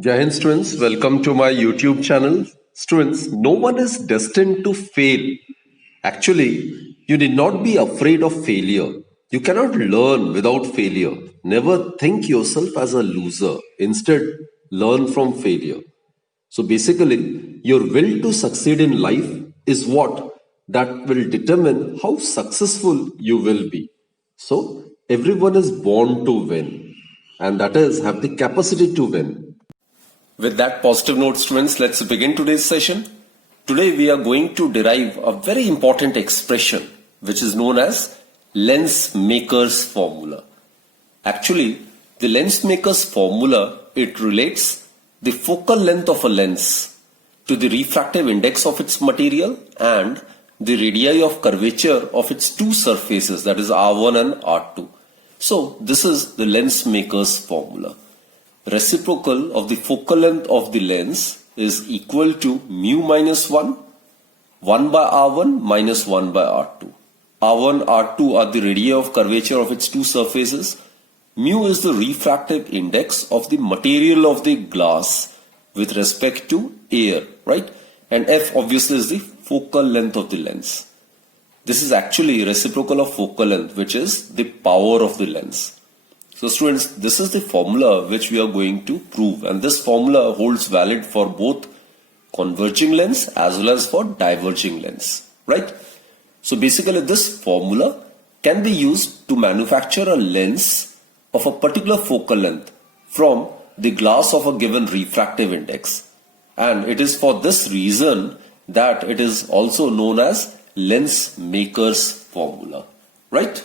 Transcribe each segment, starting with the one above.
Jai Hind students, welcome to my YouTube channel. Students, no one is destined to fail. Actually, you need not be afraid of failure. You cannot learn without failure. Never think yourself as a loser. Instead, learn from failure. So basically, your will to succeed in life is what that will determine how successful you will be. So everyone is born to win, and that is have the capacity to win. With that positive note, students, let's begin today's session. Today we are going to derive a very important expression which is known as lens maker's formula. Actually, the lens maker's formula, it relates the focal length of a lens to the refractive index of its material and the radii of curvature of its two surfaces, that is R1 and R2. So this is the lens maker's formula. Reciprocal of the focal length of the lens is equal to mu minus 1 by R1 minus 1 by R2. R1, R2 are the radii of curvature of its two surfaces. Mu is the refractive index of the material of the glass with respect to air, right? And F obviously is the focal length of the lens. This is actually reciprocal of focal length, which is the power of the lens. So students, this is the formula which we are going to prove, and this formula holds valid for both converging lens as well as for diverging lens, right? So basically this formula can be used to manufacture a lens of a particular focal length from the glass of a given refractive index, and it is for this reason that it is also known as lens maker's formula, right?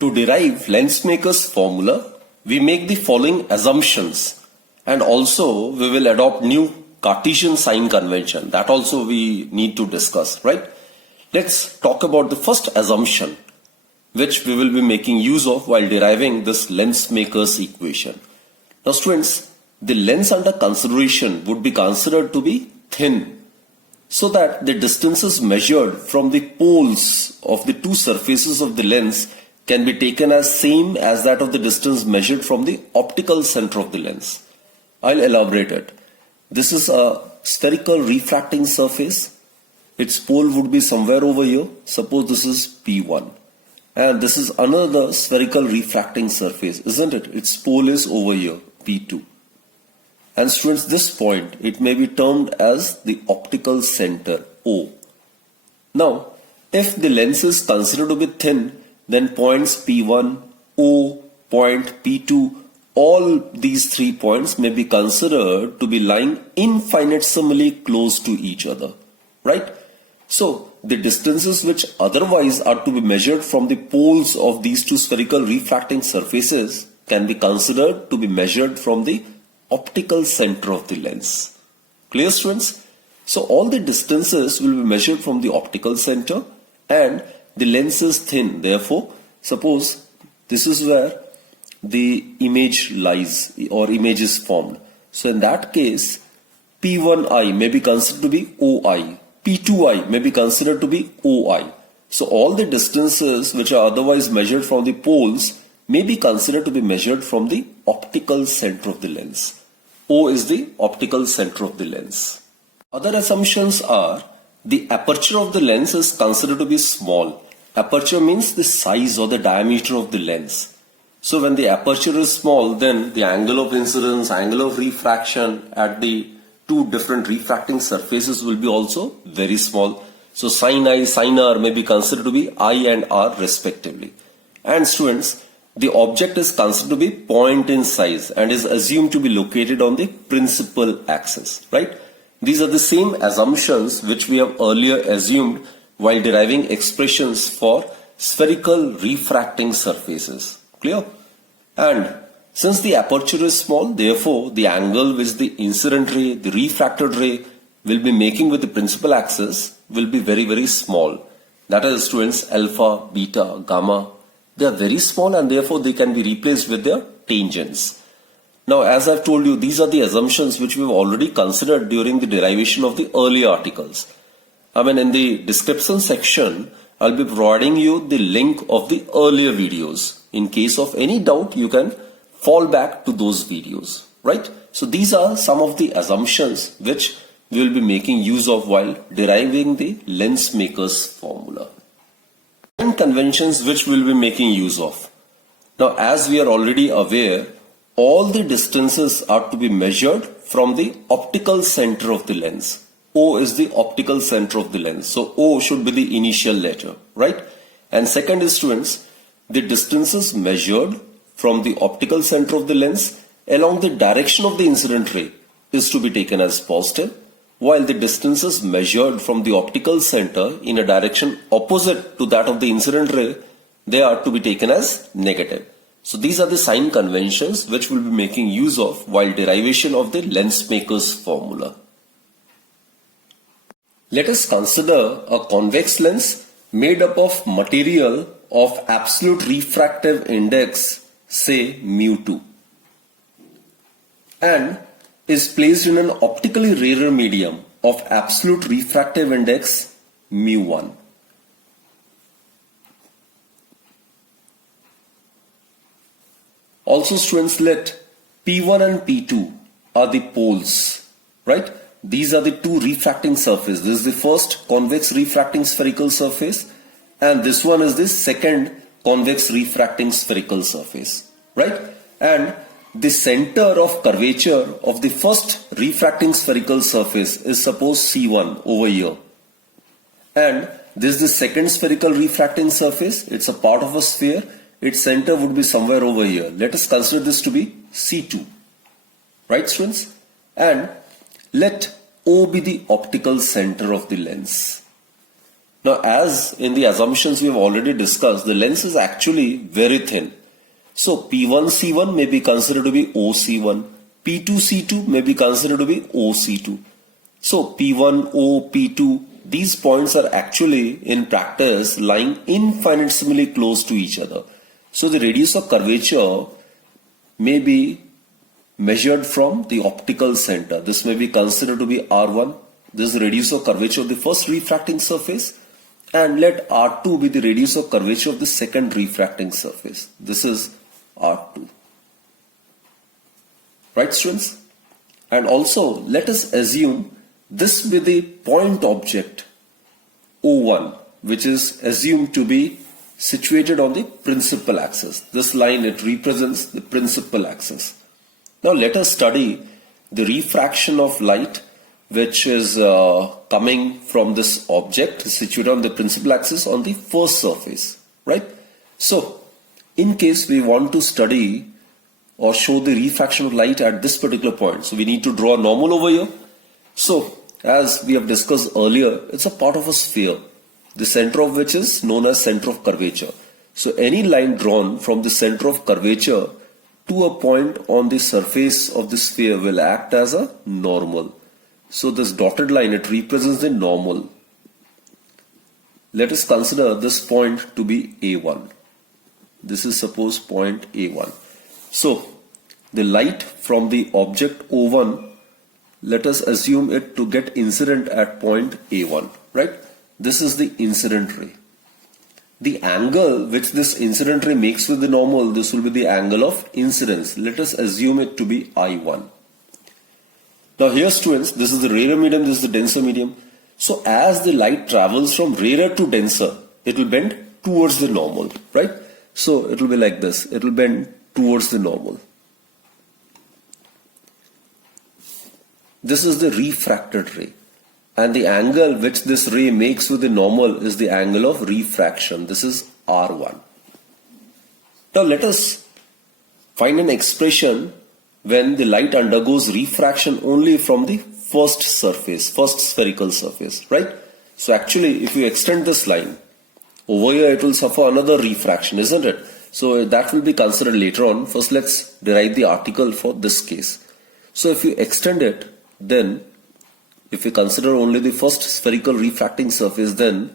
To derive lens maker's formula, we make the following assumptions, and also we will adopt new Cartesian sign convention. That also we need to discuss, right? Let's talk about the first assumption which we will be making use of while deriving this lens maker's equation. Now students, the lens under consideration would be considered to be thin, so that the distances measured from the poles of the two surfaces of the lens can be taken as same as that of the distance measured from the optical center of the lens. I'll elaborate it. This is a spherical refracting surface. Its pole would be somewhere over here. Suppose this is P1. And this is another spherical refracting surface, isn't it? Its pole is over here, P2. And students, this point, it may be termed as the optical center, O. Now, if the lens is considered to be thin, then points P1, O, point P2, all these 3 points may be considered to be lying infinitesimally close to each other, right? So, the distances which otherwise are to be measured from the poles of these two spherical refracting surfaces can be considered to be measured from the optical center of the lens. Clear, students? So, all the distances will be measured from the optical center, and the lens is thin. Therefore, suppose this is where the image lies or image is formed. So in that case, P1i may be considered to be OI. P2i may be considered to be OI. So all the distances which are otherwise measured from the poles may be considered to be measured from the optical center of the lens. O is the optical center of the lens. Other assumptions are the aperture of the lens is considered to be small. Aperture means the size or the diameter of the lens. So when the aperture is small, then the angle of incidence, angle of refraction at the two different refracting surfaces will be also very small. So sin I, sin R may be considered to be I and R respectively. And students, the object is considered to be point in size and is assumed to be located on the principal axis, right? These are the same assumptions which we have earlier assumed while deriving expressions for spherical refracting surfaces. Clear? And since the aperture is small, therefore the angle which the incident ray, the refracted ray will be making with the principal axis will be very, very small. That is, students, alpha, beta, gamma. They are very small and therefore they can be replaced with their tangents. Now, as I've told you, these are the assumptions which we've already considered during the derivation of the earlier articles. In the description section, I'll be providing you the link of the earlier videos. In case of any doubt, you can fall back to those videos, right? So these are some of the assumptions which we will be making use of while deriving the Lensmaker's formula. And conventions which we will be making use of. Now, as we are already aware, all the distances are to be measured from the optical center of the lens. O is the optical center of the lens. So O should be the initial letter, right? And second is, students, the distances measured from the optical center of the lens along the direction of the incident ray is to be taken as positive, while the distances measured from the optical center in a direction opposite to that of the incident ray, they are to be taken as negative. So these are the sign conventions which we'll be making use of while derivation of the Lensmaker's formula. Let us consider a convex lens made up of material of absolute refractive index, say mu2, and is placed in an optically rarer medium of absolute refractive index mu1. Also, students, let P1 and P2 are the poles, right? These are the two refracting surfaces. This is the first convex refracting spherical surface, and this one is the second convex refracting spherical surface, right? And the center of curvature of the first refracting spherical surface is suppose C1 over here. And this is the second spherical refracting surface. It's a part of a sphere. Its center would be somewhere over here. Let us consider this to be C2. Right, students? And let O be the optical center of the lens. Now, as in the assumptions we have already discussed, the lens is actually very thin. So P1C1 may be considered to be OC1. P2C2 may be considered to be OC2. So P1O, P2, these points are actually in practice lying infinitesimally close to each other. So the radius of curvature may be measured from the optical center. This may be considered to be R1. This is the radius of curvature of the first refracting surface. And let R2 be the radius of curvature of the second refracting surface. This is R2. Right, students? And also, let us assume this be the point object O1, which is assumed to be situated on the principal axis. This line, it represents the principal axis. Now let us study the refraction of light which is coming from this object situated on the principal axis on the first surface, right? So in case we want to study or show the refraction of light at this particular point, so we need to draw a normal over here. So as we have discussed earlier, it's a part of a sphere, the center of which is known as center of curvature. So any line drawn from the center of curvature to a point on the surface of the sphere will act as a normal. So this dotted line, it represents the normal. Let us consider this point to be A1. This is suppose point A1. So the light from the object O1, let us assume it to get incident at point A1, right? This is the incident ray. The angle which this incident ray makes with the normal, this will be the angle of incidence. Let us assume it to be I1. Now here, students, this is the rarer medium, this is the denser medium. So as the light travels from rarer to denser, it will bend towards the normal, right? So it will be like this. It will bend towards the normal. This is the refracted ray. And the angle which this ray makes with the normal is the angle of refraction. This is R1. Now let us find an expression when the light undergoes refraction only from the first surface, first spherical surface, right? So actually, if you extend this line, over here it will suffer another refraction, isn't it? So that will be considered later on. First, let's derive the article for this case. So if you extend it, then if we consider only the first spherical refracting surface, then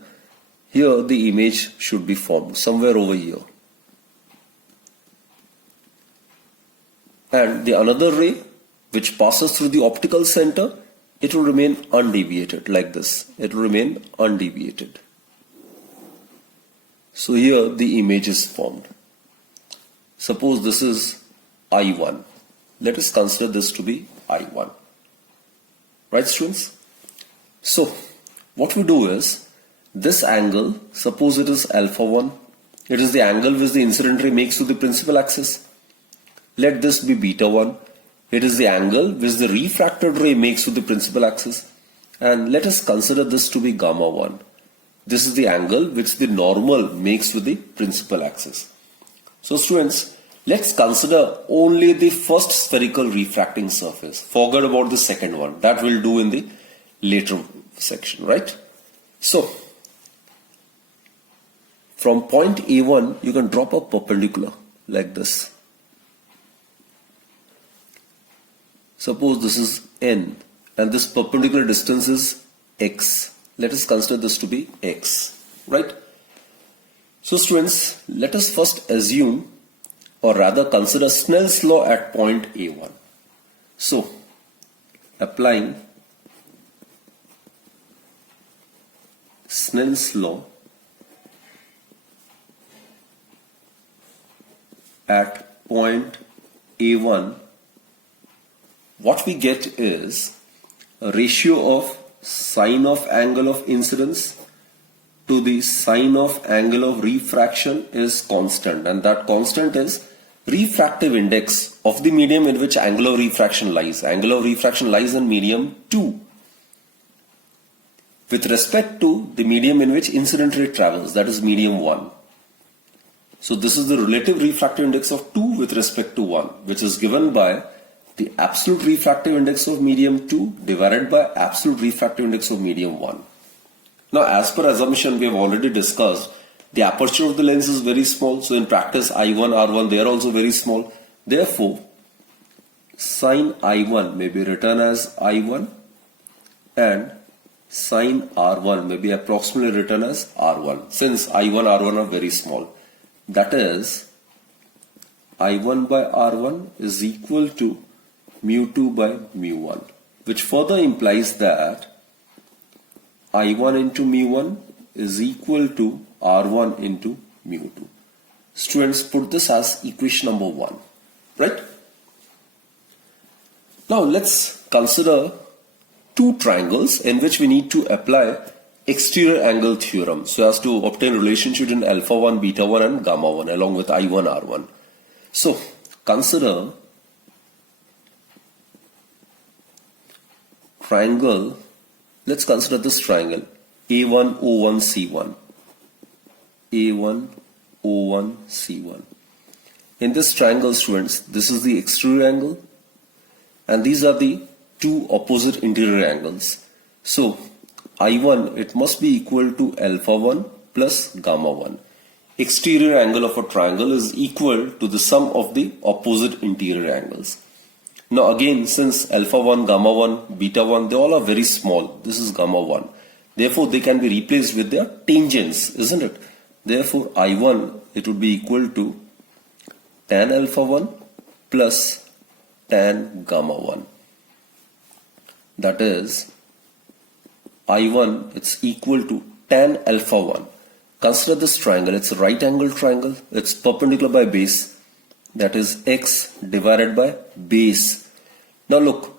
here the image should be formed somewhere over here. And the another ray which passes through the optical center, it will remain undeviated like this. It will remain undeviated. So here the image is formed. Suppose this is I1. let us consider this to be I1. Right, students? So, what we do is, this angle, suppose it is alpha 1, it is the angle which the incident ray makes to the principal axis. Let this be beta 1, it is the angle which the refracted ray makes to the principal axis. And let us consider this to be gamma 1. This is the angle which the normal makes to the principal axis. So students, let's consider only the first spherical refracting surface. Forget about the second one. That we'll do in the later section, right? So, from point A1, you can drop a perpendicular like this. Suppose this is N and this perpendicular distance is X. Let us consider this to be X, right? So students, let us first assume, or rather consider Snell's law at point A1. So, applying Snell's law at point A1, what we get is a ratio of sine of angle of incidence to the sine of angle of refraction is constant, and that constant is refractive index of the medium in which angle of refraction lies. Angle of refraction lies in medium 2 with respect to the medium in which incident ray travels, that is medium 1. So this is the relative refractive index of 2 with respect to 1, which is given by the absolute refractive index of medium 2 divided by absolute refractive index of medium 1. Now, as per assumption we have already discussed, the aperture of the lens is very small. So in practice, I1, R1, they are also very small. Therefore, sine I1 may be written as I1 and sine R1 may be approximately written as R1, since I1, R1 are very small. That is, I1 by R1 is equal to mu2 by mu1, which further implies that I1 into mu1 is equal to R1 into mu2. Students, put this as equation number 1, right? Now let's consider two triangles in which we need to apply exterior angle theorem so as to obtain relationship in alpha 1, beta 1 and gamma 1 along with I1, R1. So consider triangle, let's consider this triangle A1, O1, C1. A1, O1, C1. In this triangle, students, this is the exterior angle and these are the two opposite interior angles. So I1, it must be equal to alpha 1 plus gamma 1. Exterior angle of a triangle is equal to the sum of the opposite interior angles. Now again, since alpha 1, gamma 1, beta 1, they all are very small. This is gamma 1. Therefore, they can be replaced with their tangents, isn't it? Therefore, I1, it would be equal to tan alpha 1 plus tan gamma 1. That is, I1, it's equal to tan alpha 1. Consider this triangle, it's a right angle triangle, it's perpendicular by base, that is x divided by base. Now look,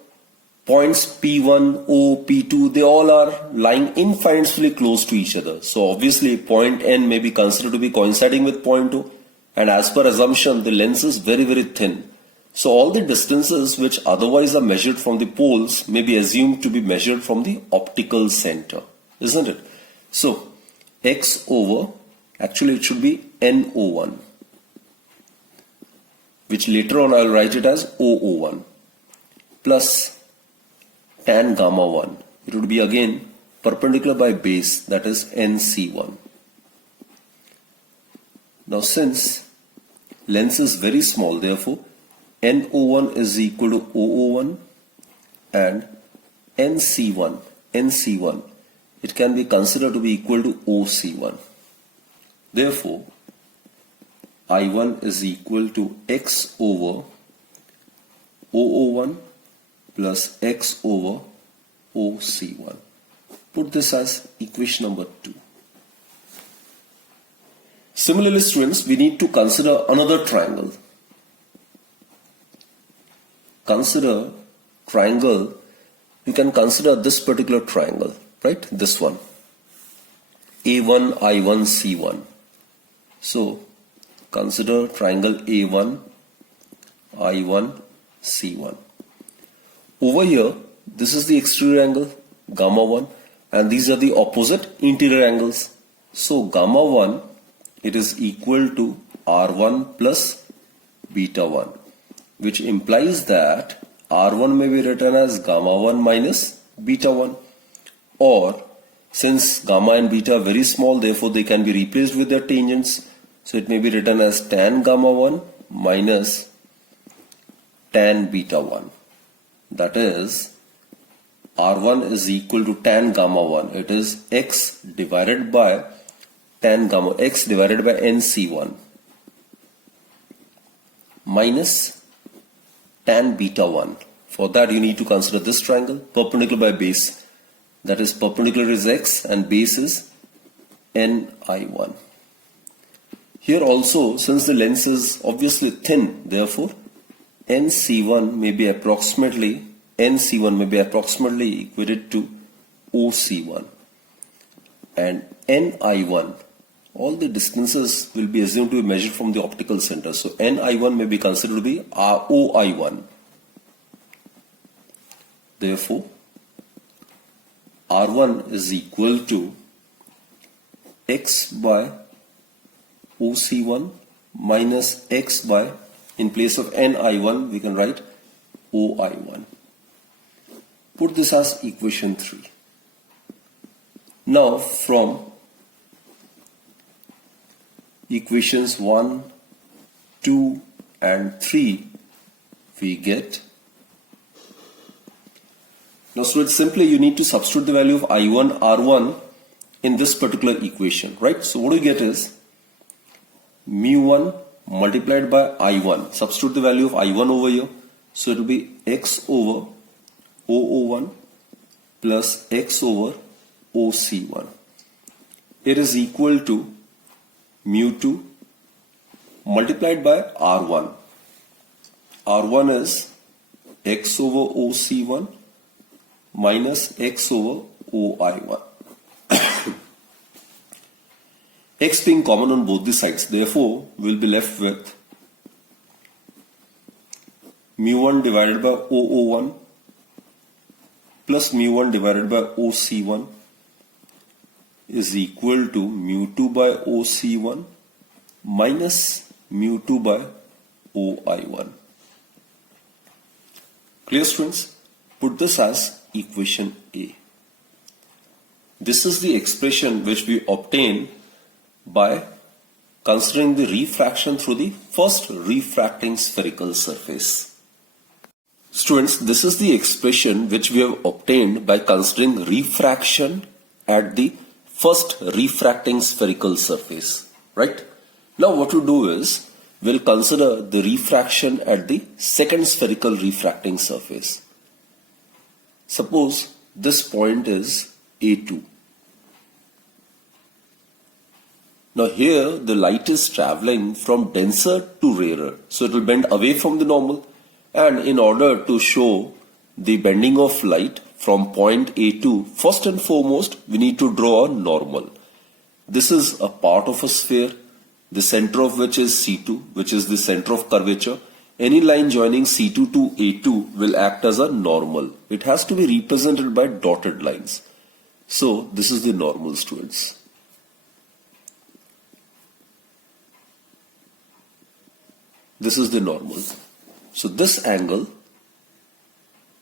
points P1, O, P2, they all are lying infinitesimally close to each other. So obviously point N may be considered to be coinciding with point O, and as per assumption the lens is very very thin. So all the distances which otherwise are measured from the poles may be assumed to be measured from the optical center, isn't it? So x over, actually it should be NO1, which later on I will write it as OO1, plus tan gamma 1. It would be again perpendicular by base, that is NC1. Now since lens is very small, therefore NO1 is equal to OO1 and NC1, it can be considered to be equal to OC1. Therefore, I1 is equal to x over OO1 plus x over OC1. Put this as equation number 2. Similarly, students, we need to consider another triangle. consider triangle, you can consider this particular triangle, right? This one. A1, I1, C1. So, consider triangle A1, I1, C1. Over here, this is the exterior angle, gamma 1, and these are the opposite interior angles. So, gamma 1, it is equal to R1 plus beta 1, which implies that R1 may be written as gamma 1 minus beta 1, or since gamma and beta are very small, therefore they can be replaced with their tangents. So it may be written as tan gamma 1 minus tan beta 1. That is, R1 is equal to tan gamma 1. It is x divided by tan gamma, x divided by NC1 minus tan beta 1. For that you need to consider this triangle, perpendicular by base. That is, perpendicular is x and base is NI1. Here also, since the lens is obviously thin, therefore NC1 may be approximately equated to OC1, and NI1, all the distances will be assumed to be measured from the optical center. So NI1 may be considered to be OI1. Therefore, R1 is equal to x by OC1 minus x by, in place of NI1 we can write OI1. Put this as equation 3. Now from equations 1, 2 and 3 we get, now students, simply you need to substitute the value of I1, R1 in this particular equation, right? So what you get is mu1 multiplied by I1. Substitute the value of I1 over here. So it will be x over OO1 plus x over OC1. It is equal to mu2 multiplied by R1. R1 is x over OC1 minus x over OI1. X being common on both the sides, therefore we'll be left with mu1 divided by OO1 plus mu1 divided by OC1 is equal to mu2 by OC1 minus mu2 by OI1. Clear, students? Put this as equation A. This is the expression which we obtain by considering the refraction through the first refracting spherical surface. Students, this is the expression which we have obtained by considering refraction at the first refracting spherical surface, right? Now what we do is, we'll consider the refraction at the second spherical refracting surface. Suppose this point is A2. Now here the light is traveling from denser to rarer, so it will bend away from the normal, and in order to show the bending of light from point A2, first and foremost we need to draw a normal. This is a part of a sphere, the center of which is C2, which is the center of curvature. Any line joining C2 to A2 will act as a normal. It has to be represented by dotted lines. So this is the normal, students. This is the normal. So this angle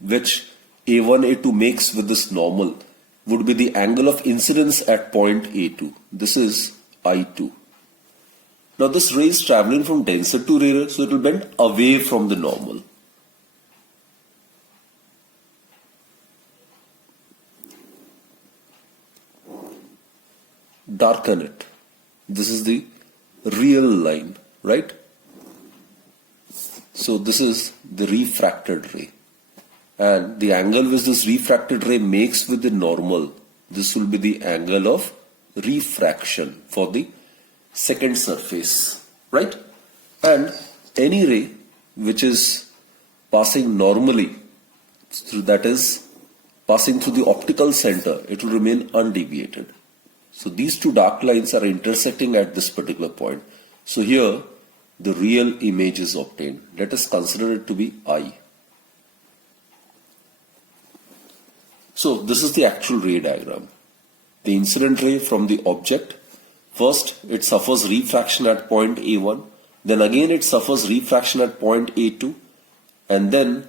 which A1, A2 makes with this normal would be the angle of incidence at point A2. This is I2. Now this ray is traveling from denser to rarer, so it will bend away from the normal. Darken it. This is the real line, right? So this is the refracted ray. And the angle which this refracted ray makes with the normal, this will be the angle of refraction for the second surface, right? And any ray which is passing normally through, that is passing through the optical center, it will remain undeviated. So these two dark lines are intersecting at this particular point. So here the real image is obtained. Let us consider it to be I. So this is the actual ray diagram. The incident ray from the object, first it suffers refraction at point A1, then again it suffers refraction at point A2, and then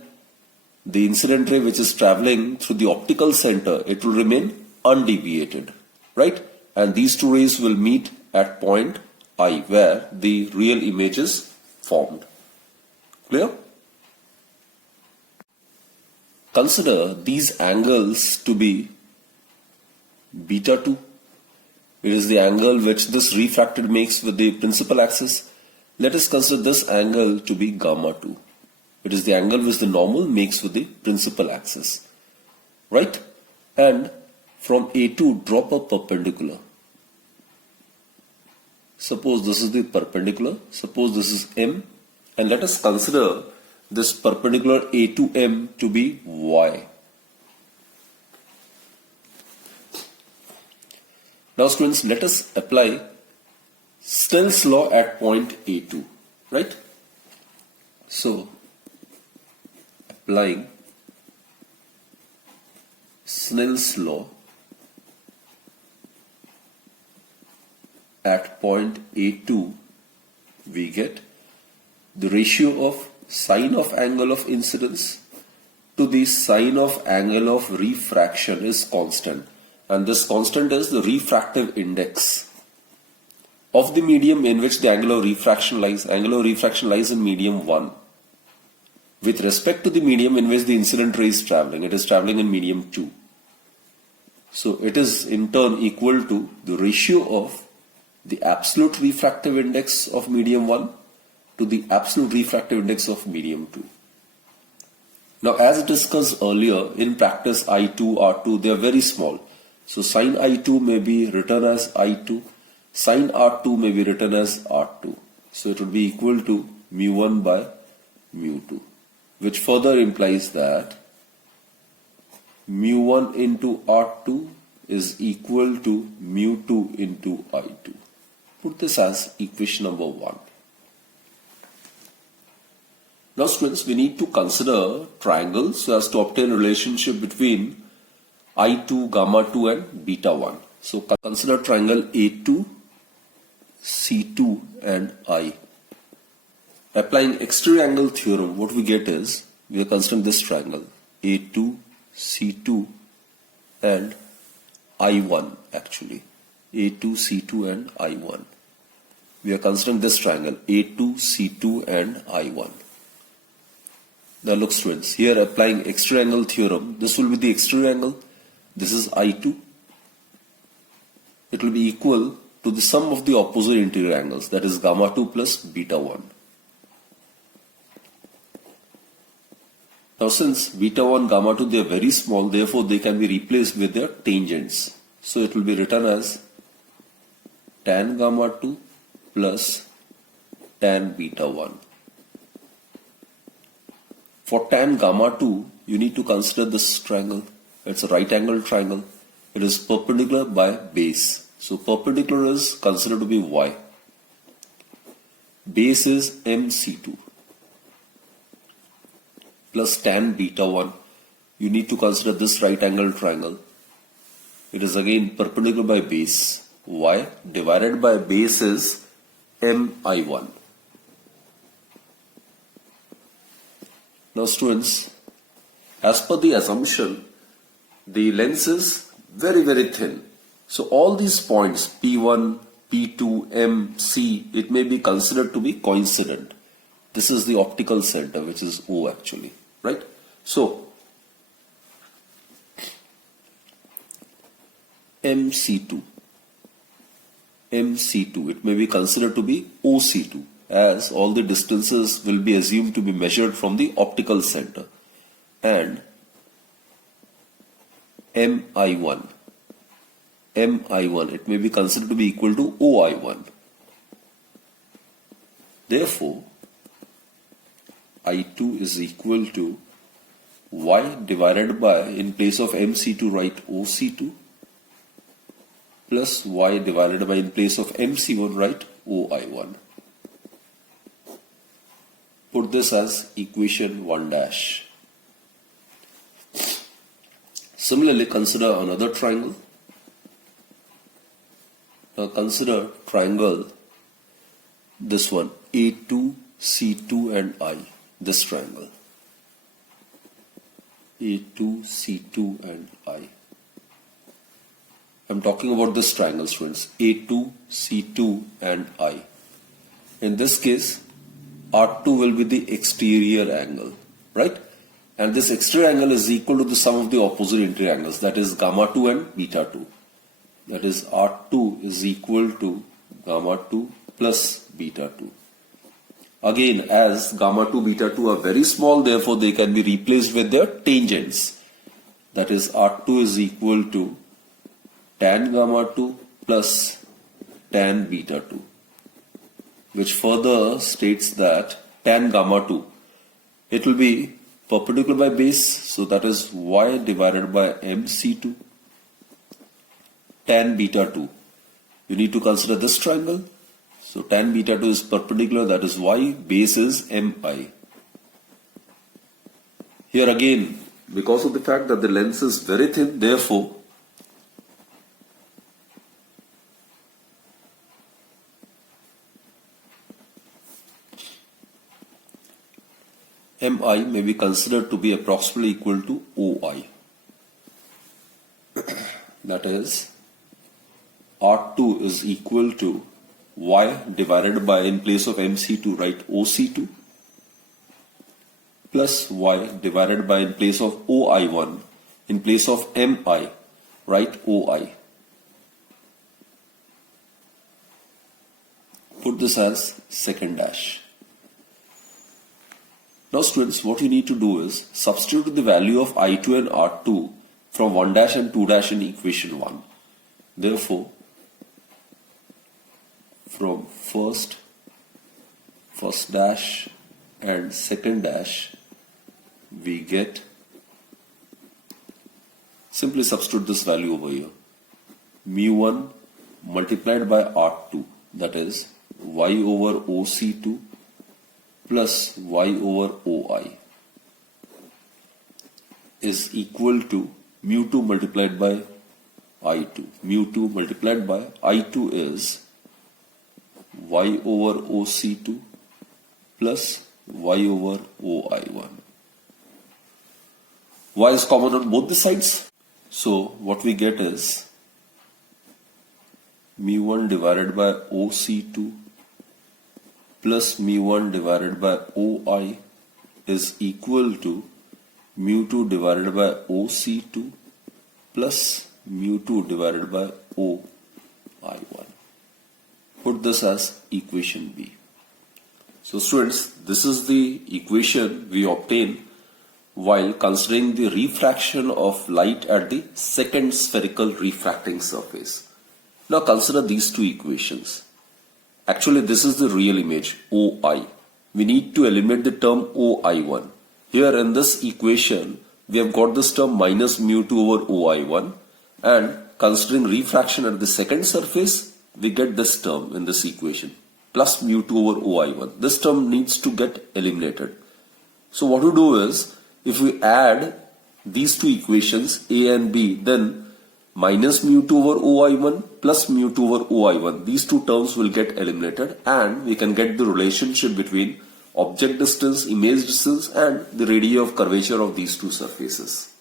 the incident ray which is traveling through the optical center, it will remain undeviated, right? And these two rays will meet at point I, where the real image is formed. Clear? Consider these angles to be beta 2. It is the angle which this refracted makes with the principal axis. Let us consider this angle to be gamma 2. It is the angle which the normal makes with the principal axis. Right? And from A2 drop a perpendicular. Suppose this is the perpendicular. Suppose this is M. And let us consider this perpendicular A to M to be Y. Now students, let us apply Snell's law at point A2, right? So, applying Snell's law at point A2, we get the ratio of sine of angle of incidence to the sine of angle of refraction is constant, and this constant is the refractive index of the medium in which the angle of refraction lies. Angle of refraction lies in medium 1. With respect to the medium in which the incident ray is traveling, it is traveling in medium 2. So it is in turn equal to the ratio of the absolute refractive index of medium 1 to the absolute refractive index of medium 2. Now, as discussed earlier, in practice I2, R2, they are very small. So sine I2 may be written as I2, sine R2 may be written as R2. So it would be equal to mu1 by mu2, which further implies that mu1 into R2 is equal to mu2 into I2. Put this as equation number 1. Now students, we need to consider triangles so as to obtain a relationship between I2, gamma 2 and beta 1. So consider triangle A2, C2 and I. Applying exterior angle theorem, what we get is, we are considering this triangle A2, C2 and I1 actually. A2, C2 and I1. We are considering this triangle A2, C2 and I1. Now look students, here applying exterior angle theorem, this will be the exterior angle, this is I2. It will be equal to the sum of the opposite interior angles, that is gamma 2 plus beta 1. Now since beta 1, gamma 2, they are very small, therefore they can be replaced with their tangents. So it will be written as tan gamma 2 plus tan beta 1. For tan gamma 2, you need to consider this triangle. It's a right angle triangle. It is perpendicular by base. So perpendicular is considered to be Y. Base is MC2 plus tan beta 1. You need to consider this right angle triangle. It is again perpendicular by base. Y divided by base is MI1. Now students, as per the assumption, the lens is very thin. So all these points P1, P2, M, C, it may be considered to be coincident. This is the optical center, which is O actually, right? So MC2, it may be considered to be OC2, as all the distances will be assumed to be measured from the optical center. And MI1, it may be considered to be equal to OI1. Therefore, I2 is equal to y divided by, in place of MC2 write OC2, plus y divided by, in place of MC1 write OI1. Put this as equation 1 dash. Similarly, consider another triangle. Now consider triangle, this one, A2, C2 and I, this triangle. A2, C2 and I. I'm talking about this triangle, students. A2, C2 and I. In this case, R2 will be the exterior angle, right? And this exterior angle is equal to the sum of the opposite interior angles, that is gamma 2 and beta 2. That is R2 is equal to gamma 2 plus beta 2. Again, as gamma 2, beta 2 are very small, therefore they can be replaced with their tangents. That is R2 is equal to tan gamma 2 plus tan beta 2, which further states that tan gamma 2, it will be perpendicular by base, so that is y divided by MC2. Tan beta 2, you need to consider this triangle. So tan beta 2 is perpendicular, that is y, base is mi. Here again, because of the fact that the length is very thin, therefore mi may be considered to be approximately equal to oi. That is R2 is equal to y divided by, in place of MC2 write OC2, plus y divided by, in place of OI1, in place of mi write OI. Put this as second dash. Now students, what you need to do is substitute the value of I2 and R2 from 1 dash and 2 dash in equation 1. Therefore, from first dash and second dash, we get, simply substitute this value over here, mu1 multiplied by R2, that is y over OC2 plus y over OI, is equal to mu2 multiplied by I2. Mu2 multiplied by I2 is y over OC2 plus y over OI1. Y is common on both the sides. So what we get is mu1 divided by OC2 plus mu1 divided by OI is equal to mu2 divided by OC2 plus mu2 divided by OI1. Put this as equation B. So students, this is the equation we obtain while considering the refraction of light at the second spherical refracting surface. Now consider these two equations. Actually, this is the real image, OI. We need to eliminate the term OI1. Here in this equation, we have got this term minus mu2 over OI1, and considering refraction at the second surface, we get this term in this equation, plus mu2 over OI1. This term needs to get eliminated. So what we do is, if we add these two equations, A and B, then minus mu2 over OI1 plus mu2 over OI1, these two terms will get eliminated, and we can get the relationship between object distance, image distance, and the radii of curvature of these two surfaces.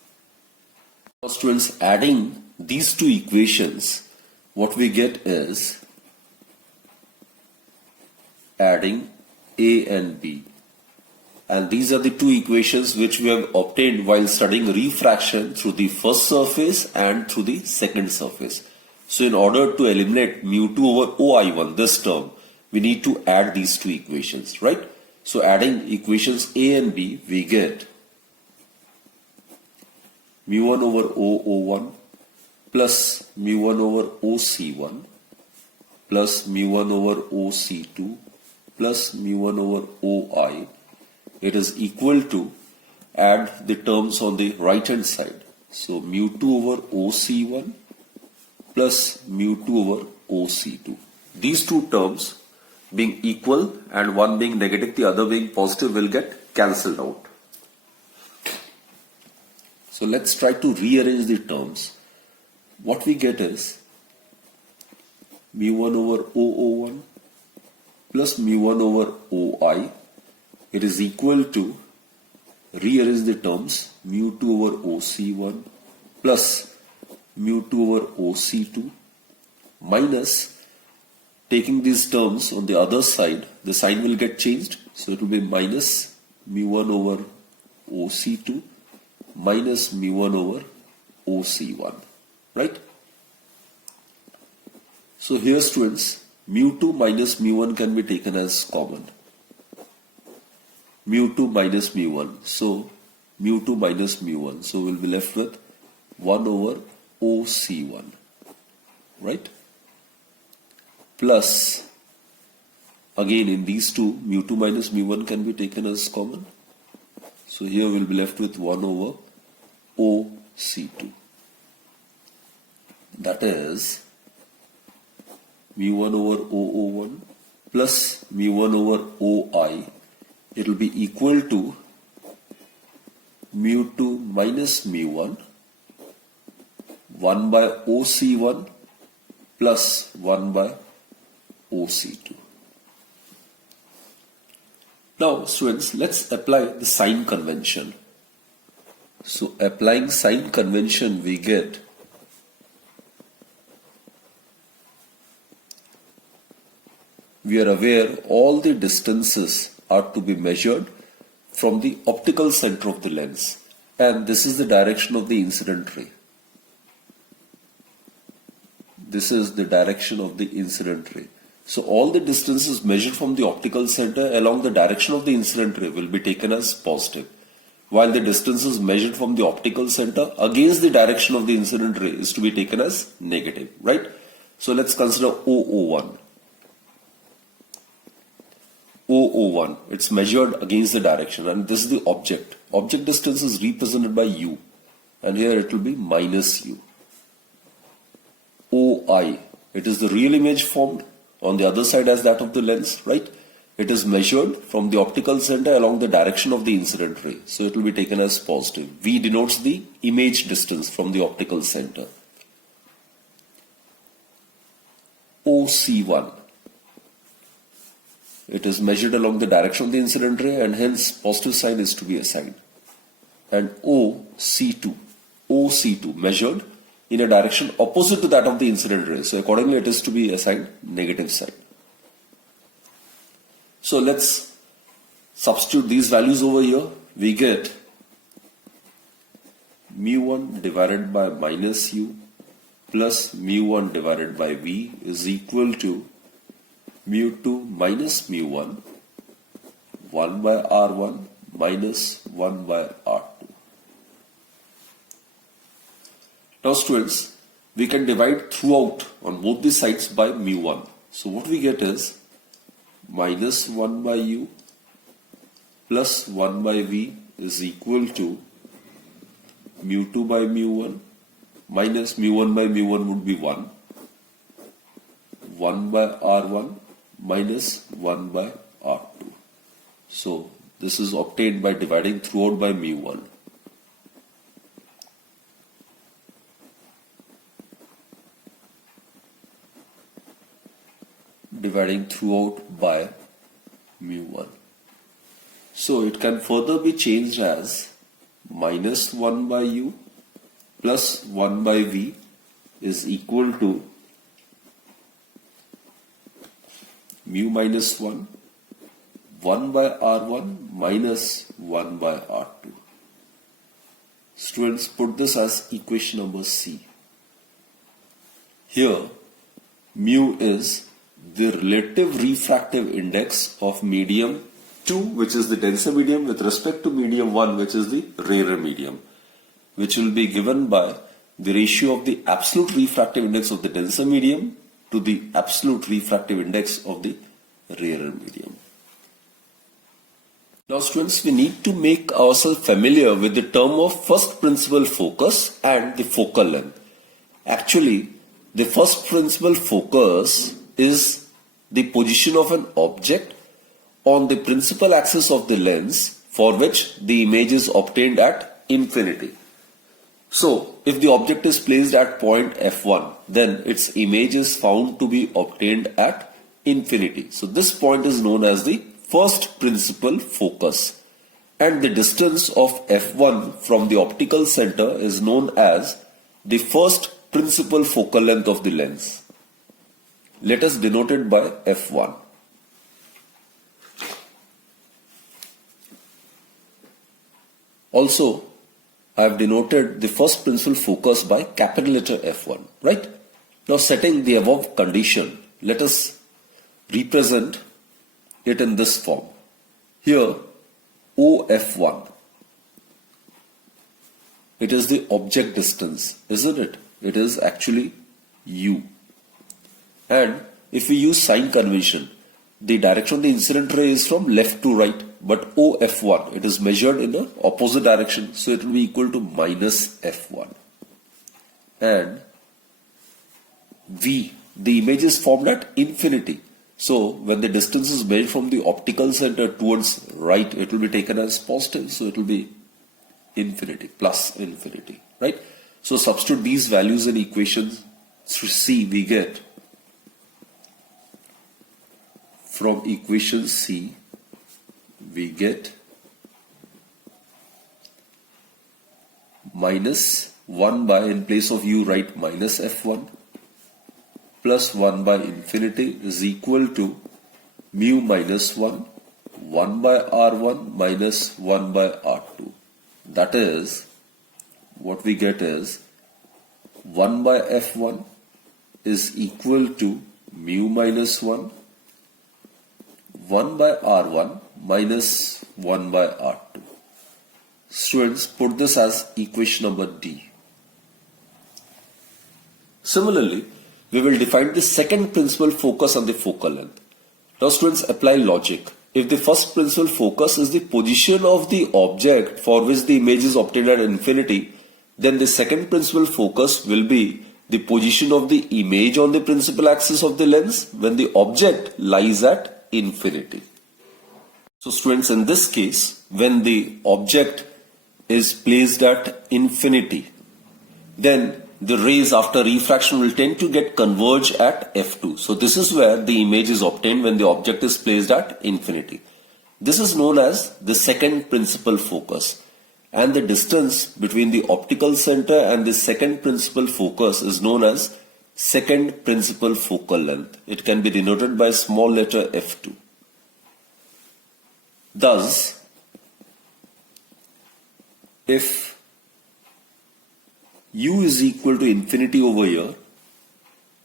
Now students, adding these two equations, what we get is adding A and B. And these are the two equations which we have obtained while studying refraction through the first surface and through the second surface. So in order to eliminate mu2 over OI1, this term, we need to add these two equations, right? So adding equations A and B, we get mu1 over OO1 plus mu1 over OC1 plus mu1 over OC2 plus mu1 over OI it is equal to, add the terms on the right hand side. So mu2 over OC1 plus mu2 over OC2. These two terms being equal and one being negative, the other being positive, will get cancelled out. So let's try to rearrange the terms. What we get is mu1 over OO1 plus mu1 over OI. It is equal to, rearrange the terms, mu2 over OC1 plus mu2 over OC2 minus, taking these terms on the other side, the sign will get changed. So it will be minus mu1 over OC2 minus mu1 over OC1, right? So here, students, mu2 minus mu1 can be taken as common. Mu2 minus mu1. So mu2 minus mu1. So we'll be left with 1 over OC1, right? Plus, again in these two, mu2 minus mu1 can be taken as common. So here we'll be left with 1 over OC2. That is mu1 over OO1 plus mu1 over OI. It will be equal to mu2 minus mu1 1 by OC1 plus 1 by OC2. Now students, let's apply the sign convention. So applying sign convention, we get we are aware all the distances are to be measured from the optical center of the lens, and this is the direction of the incident ray. This is the direction of the incident ray. So all the distances measured from the optical center along the direction of the incident ray will be taken as positive, while the distances measured from the optical center against the direction of the incident ray is to be taken as negative, right? So let's consider OO1. OO1, it's measured against the direction, and this is the object. Object distance is represented by U, and here it will be minus U. OI, it is the real image formed on the other side as that of the lens, right? It is measured from the optical center along the direction of the incident ray, so it will be taken as positive. V denotes the image distance from the optical center. OC1, it is measured along the direction of the incident ray, and hence positive sign is to be assigned. And OC2, measured in a direction opposite to that of the incident ray, so accordingly it is to be assigned negative sign. So let's substitute these values over here. We get mu1 divided by minus U plus mu1 divided by V is equal to mu2 minus mu1 1 by R1 minus 1 by R2. Now students, we can divide throughout on both the sides by mu1. So what we get is minus 1 by U plus 1 by V is equal to mu2 by mu1 minus mu1 by mu1 would be 1. 1 by R1 minus 1 by R2. So this is obtained by dividing throughout by mu1. Dividing throughout by mu1. So it can further be changed as minus 1 by U plus 1 by V is equal to mu minus 1, 1 by R1 minus 1 by R2. Students, put this as equation number C. Here, mu is the relative refractive index of medium 2, which is the denser medium, with respect to medium 1, which is the rarer medium, which will be given by the ratio of the absolute refractive index of the denser medium to the absolute refractive index of the rarer medium. Now students, we need to make ourselves familiar with the term of first principle focus and the focal length. Actually, the first principle focus is the position of an object on the principal axis of the lens for which the image is obtained at infinity. So, if the object is placed at point f1, then its image is found to be obtained at infinity. So, this point is known as the first principle focus, and the distance of f1 from the optical center is known as the first principal focal length of the lens. Let us denote it by f1. Also, I have denoted the first principal focus by capital letter F1, right? Now, setting the above condition, let us represent it in this form. Here, OF1, it is the object distance, isn't it? It is actually U. And if we use sign convention, the direction of the incident ray is from left to right, but OF1, it is measured in the opposite direction, so it will be equal to minus F1. And V, the image is formed at infinity. So when the distance is measured from the optical center towards right, it will be taken as positive, so it will be infinity, plus infinity, right? So substitute these values in equations C, we get from equation C, we get minus 1 by, in place of U write minus F1, plus 1 by infinity is equal to mu minus 1, 1 by R1 minus 1 by R2. That is, what we get is 1 by F1 is equal to mu minus 1, 1 by R1 minus 1 by R2. Students, put this as equation number D. Similarly, we will define the second principal focus on the focal length. Now students, apply logic. If the first principal focus is the position of the object for which the image is obtained at infinity, then the second principal focus will be the position of the image on the principal axis of the lens when the object lies at infinity. So students, in this case, when the object is placed at infinity, then the rays after refraction will tend to get converge at f2. So this is where the image is obtained when the object is placed at infinity. This is known as the second principal focus, and the distance between the optical center and the second principal focus is known as second principal focal length. It can be denoted by small letter f2. Thus, if U is equal to infinity over here,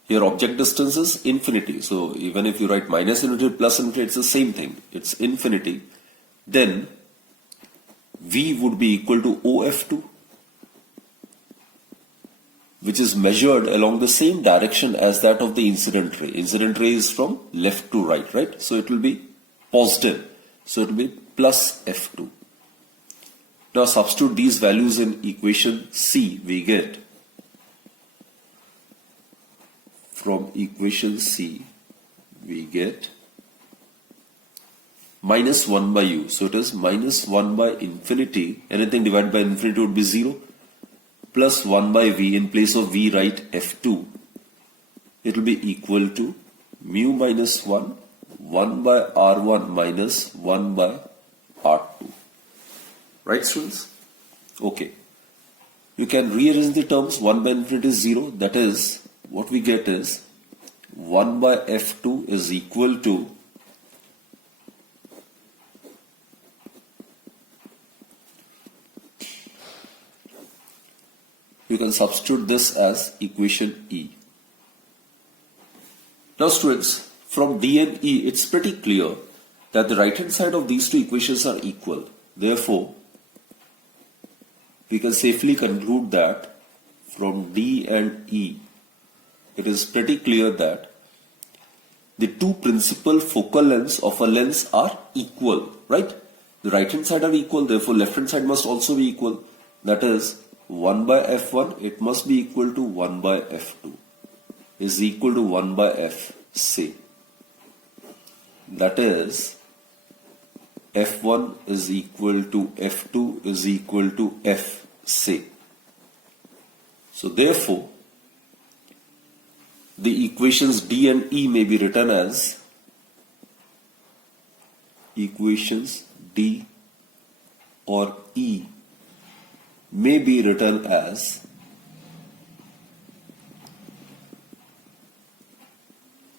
your object distance is infinity. So even if you write minus infinity plus infinity, it's the same thing. It's infinity. Then V would be equal to OF2, which is measured along the same direction as that of the incident ray. Incident ray is from left to right, right? So it will be positive. So it will be plus F2. Now substitute these values in equation C. We get from equation C, we get minus 1 by U. So it is minus 1 by infinity. Anything divided by infinity would be 0. Plus 1 by V. In place of V, write F2. It will be equal to mu minus 1, 1 by R1 minus 1 by R2. Right, students? Okay. You can rearrange the terms. 1 by infinity is 0. That is, what we get is 1 by F2 is equal to you can substitute this as equation E. Now students, from D and E, it's pretty clear that the right hand side of these two equations are equal. Therefore, we can safely conclude that from D and E, it is pretty clear that the two principal focal lengths of a lens are equal, right? The right hand side are equal, therefore left hand side must also be equal. That is 1 by f1, it must be equal to 1 by f2 is equal to 1 by f, say. That is f1 is equal to f2 is equal to f, say. So therefore, the equations D and E may be written as equations D or E may be written as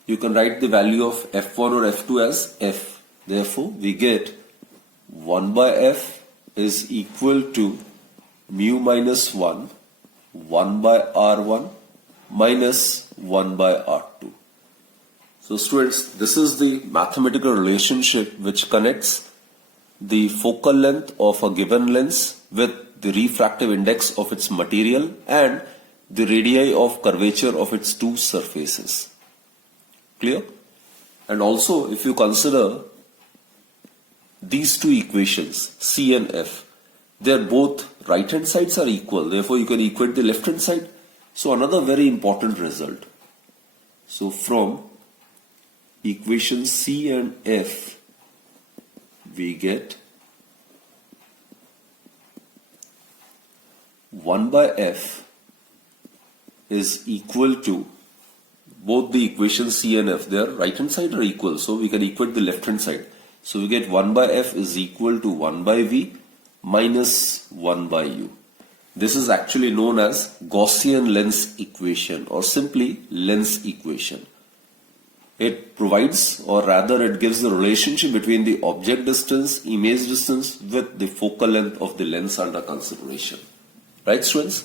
you can write the value of f1 or f2 as f. Therefore, we get 1 by f is equal to mu minus 1, 1 by r1 minus 1 by r2. So students, this is the mathematical relationship which connects the focal length of a given lens with the refractive index of its material and the radii of curvature of its two surfaces. Clear? And also, if you consider these two equations, C and F, they're both right hand sides are equal. Therefore, you can equate the left hand side. So, another very important result. So, from equations C and F, we get 1 by f is equal to both the equations C and F, their right hand side are equal, so we can equate the left hand side. So we get 1 by f is equal to 1 by v minus 1 by u. This is actually known as Gaussian lens equation or simply lens equation. It provides, or rather it gives the relationship between the object distance, image distance with the focal length of the lens under consideration. Right, students?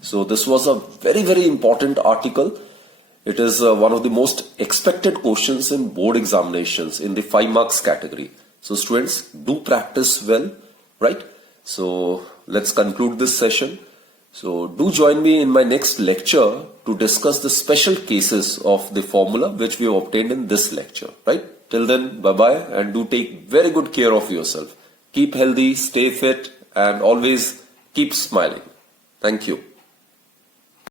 So this was a very, very important article. It is one of the most expected questions in board examinations in the 5 marks category. So students, do practice well, right? So let's conclude this session. So do join me in my next lecture to discuss the special cases of the formula which we have obtained in this lecture, right? Till then, bye-bye and do take very good care of yourself. Keep healthy, stay fit and always keep smiling. Thank you.